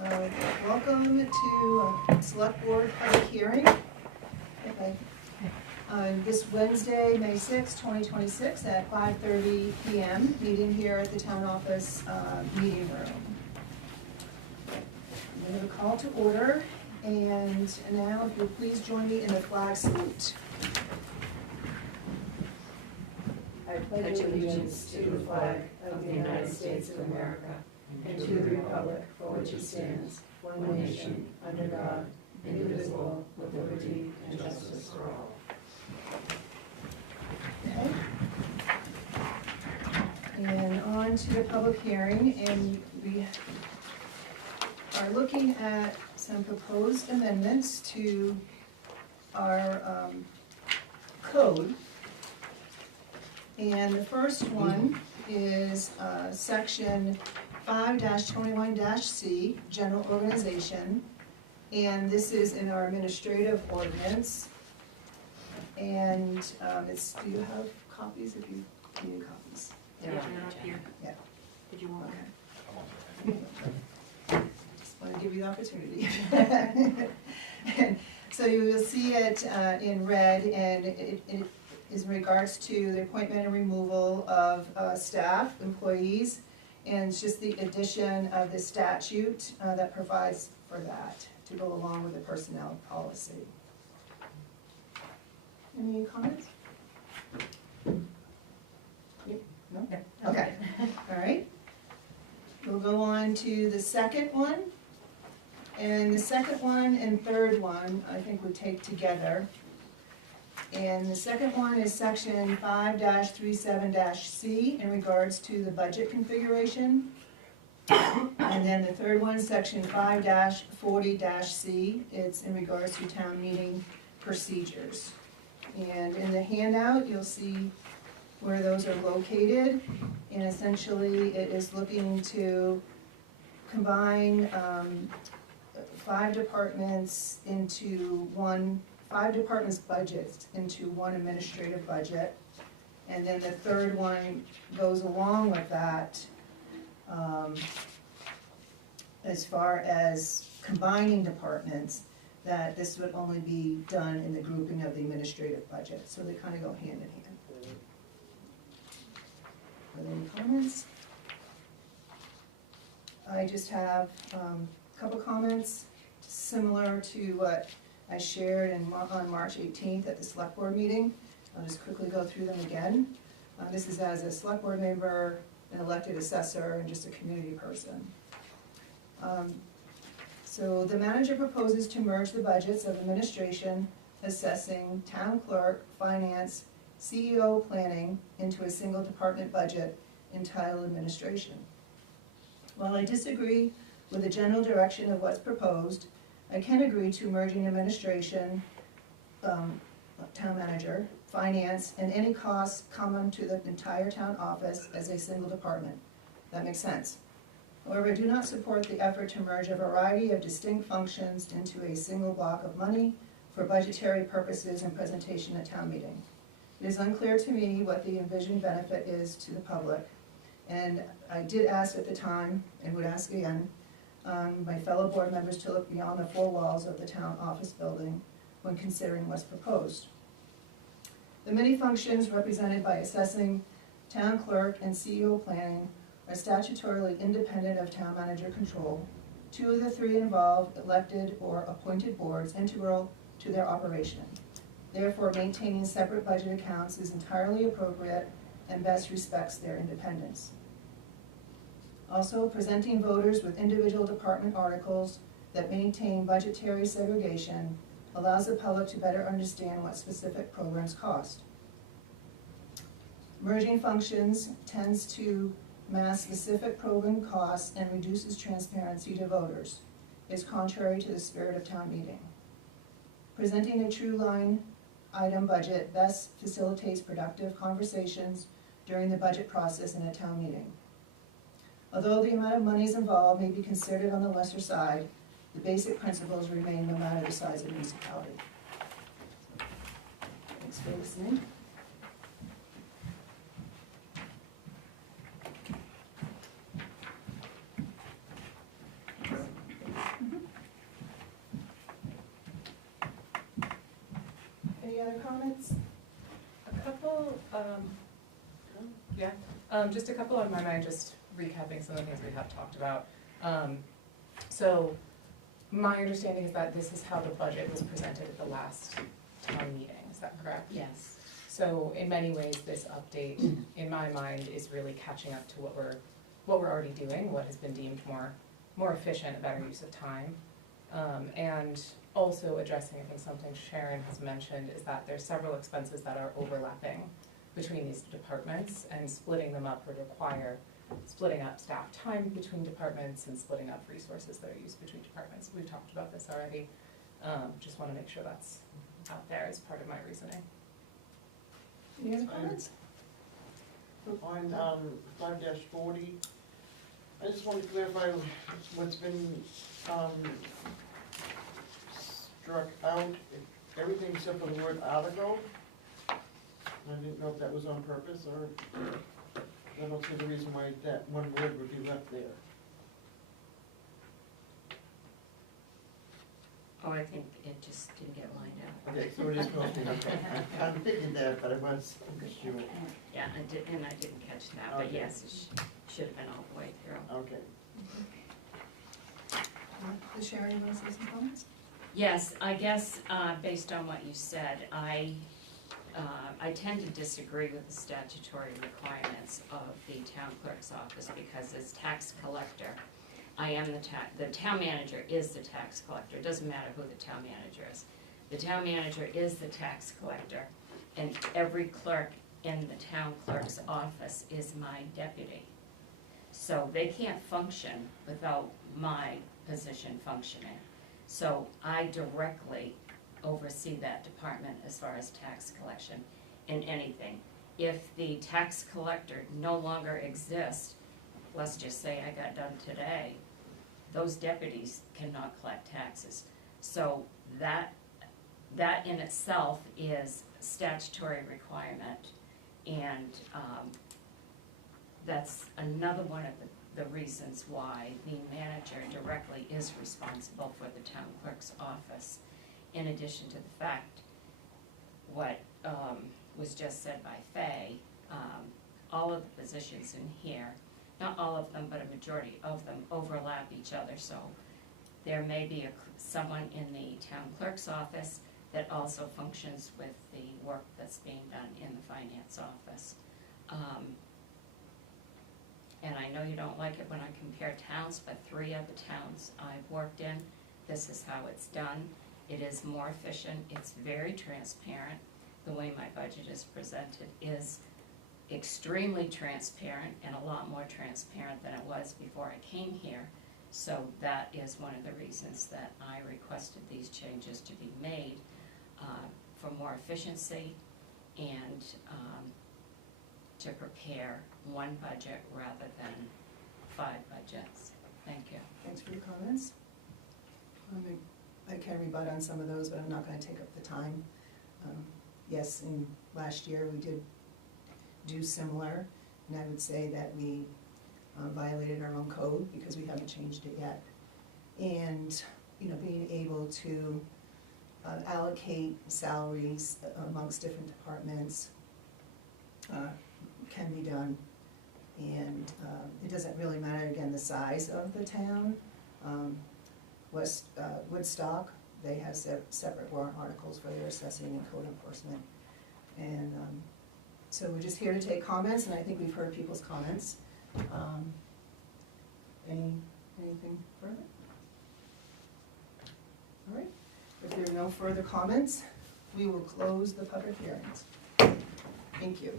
Welcome to Select Board Public Hearing. Okay. This Wednesday, May 6, 2026 at 5:30 p.m. Meeting here at the Town Office Meeting Room. I'm going to call to order, and now if you'll please join me in the flag salute. I pledge allegiance to the flag of the United States of America and to the republic for which it stands, one nation, under God, indivisible, with liberty and justice for all. Okay. And on to the public hearing, and we are looking at some proposed amendments to our code. And the first one is section 5-21-C, general organization. And this is in our administrative ordinance. And it's, do you have copies if you need copies? They're up here. Yeah. Did you want one? Okay. Just want to give you the opportunity. So you will see it in red, and it is in regards to the appointment and removal of staff, employees, and it's just the addition of the statute that provides for that to go along with the personnel policy. Any comments? No? Okay, all right. We'll go on to the second one. And the second one and third one, I think we take together. And the second one is section 5-37-C in regards to the budget configuration. And then the third one, section 5-40-C, it's in regards to town meeting procedures. And in the handout, you'll see where those are located. And essentially, it is looking to combine 5 departments into one, 5 departments' budgets into one administrative budget. And then the third one goes along with that as far as combining departments, that this would only be done in the grouping of the administrative budget. So they kind of go hand in hand. Are there any comments? I just have a couple comments similar to what I shared on March 18th at the Select Board meeting. I'll just quickly go through them again. This is as a Select Board member, an elected assessor, and just a community person. So the manager proposes to merge the budgets of administration, assessing, town clerk, finance, CEO planning into a single department budget entitled administration. While I disagree with the general direction of what's proposed, I can agree to merging administration, town manager, finance, and any costs common to the entire town office as a single department. That makes sense. However, I do not support the effort to merge a variety of distinct functions into a single block of money for budgetary purposes and presentation at town meeting. It is unclear to me what the envisioned benefit is to the public, and I did ask at the time, and would ask again, my fellow board members to look beyond the 4 walls of the town office building when considering what's proposed. The many functions represented by assessing, town clerk, and CEO planning are statutorily independent of town manager control. 2 of the 3 involve elected or appointed boards integral to their operation. Therefore, maintaining separate budget accounts is entirely appropriate and best respects their independence. Also, presenting voters with individual department articles that maintain budgetary segregation allows the public to better understand what specific programs cost. Merging functions tends to mask specific program costs and reduces transparency to voters. It's contrary to the spirit of town meeting. Presenting a true line item budget best facilitates productive conversations during the budget process in a town meeting. Although the amount of monies involved may be considered on the lesser side, the basic principles remain no matter the size of the municipality. Thanks for listening. Any other comments? A couple, just a couple on my mind, just recapping some of the things we have talked about. So my understanding is that this is how the budget was presented at the last town meeting, is that correct? Yes. So in many ways, this update, in my mind, is really catching up to what we're already doing, what has been deemed more efficient, a better use of time. And also addressing, I think something Sharon has mentioned, is that there's several expenses that are overlapping between these departments, and splitting them up would require splitting up staff time between departments and splitting up resources that are used between departments. We've talked about this already. Just want to make sure that's out there as part of my reasoning. Any other comments? On 5-40, I just want to clarify what's been struck out, everything except for the word article. I didn't know if that was on purpose, or I don't see the reason why that one word would be left there. Oh, I think it just didn't get lined out. Okay, so it is supposed to be, okay. I'm thinking that, but I was sure. Yeah, I didn't catch that, but Okay. yes, it should have been all the way through. Okay. Sharon, you want to say some comments? Yes, I guess, based on what you said, I tend to disagree with the statutory requirements of the town clerk's office, because as tax collector, I am the town manager is the tax collector. It doesn't matter who the town manager is. The town manager is the tax collector, and every clerk in the town clerk's office is my deputy. So they can't function without my position functioning. So I directly oversee that department as far as tax collection in anything. If the tax collector no longer exists, let's just say I got done today, those deputies cannot collect taxes. So that in itself is statutory requirement, and that's another one of the reasons why the manager directly is responsible for the town clerk's office. In addition to the fact, what was just said by Faye, all of the positions in here, not all of them, but a majority of them overlap each other. So there may be someone in the town clerk's office that also functions with the work that's being done in the finance office. And I know you don't like it when I compare towns, but 3 of the towns I've worked in, this is how it's done. It is more efficient, it's very transparent. The way my budget is presented is extremely transparent, and a lot more transparent than it was before I came here. So that is one of the reasons that I requested these changes to be made, for more efficiency and to prepare one budget rather than 5 budgets. Thank you. Thanks for your comments. I can rebut on some of those, but I'm not going to take up the time. Yes, in last year we did do similar, and I would say that we violated our own code because we haven't changed it yet. And, you know, being able to allocate salaries amongst different departments can be done. And it doesn't really matter, again, the size of the town. Woodstock, they have separate warrant articles for their assessing and code enforcement. And so we're just here to take comments, and I think we've heard people's comments. Anything further? All right, if there are no further comments, we will close the public hearings. Thank you.